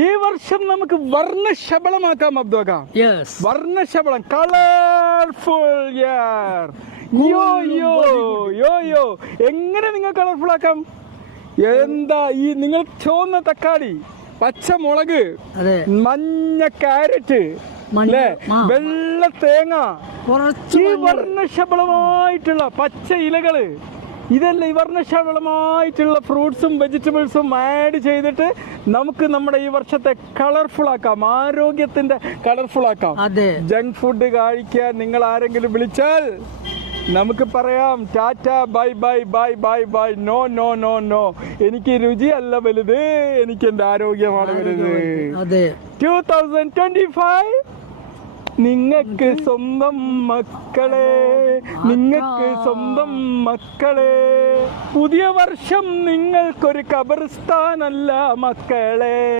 ഈ വർഷം നമുക്ക് വർണ്ണശബളമാക്കാം അബ്ദുക. വർണ്ണശബളം, കളർഫുൾ ഇയർ. യോ യോ യോ യോ എങ്ങനെ നിങ്ങൾ കളർഫുൾ ആക്കാം? എന്താ ഈ നിങ്ങൾ ചുവന്ന തക്കാളി, പച്ചമുളക്, മഞ്ഞ ക്യാരറ്റ്, വെള്ള തേങ്ങ, ഈ വർണ്ണശബളമായിട്ടുള്ള പച്ച ഇലകള്, ഇതല്ല ഈ വർണ്ണശബളമായിട്ടുള്ള ഫ്രൂട്ട്സും വെജിറ്റബിൾസും ആഡ് ചെയ്തിട്ട് നമുക്ക് നമ്മുടെ ഈ വർഷത്തെ കളർഫുൾ ആക്കാം, ആരോഗ്യത്തിന്റെ കളർഫുൾ ആക്കാം. ജങ്ക് ഫുഡ് കഴിക്കാൻ നിങ്ങൾ ആരെങ്കിലും വിളിച്ചാൽ നമുക്ക് പറയാം tata, bye bye bye bye bye, no no no no, എനിക്ക് രുചിയല്ല വലുത്, എനിക്ക് എന്റെ ആരോഗ്യമാണ് വലുത്. 2025 നിങ്ങൾക്ക് സ്വന്തം മക്കളെ, നിങ്ങൾക്ക് സ്വന്തം മക്കളെ. പുതിയ വർഷം നിങ്ങൾക്കൊരു ഖബർസ്ഥാനല്ല മക്കളെ.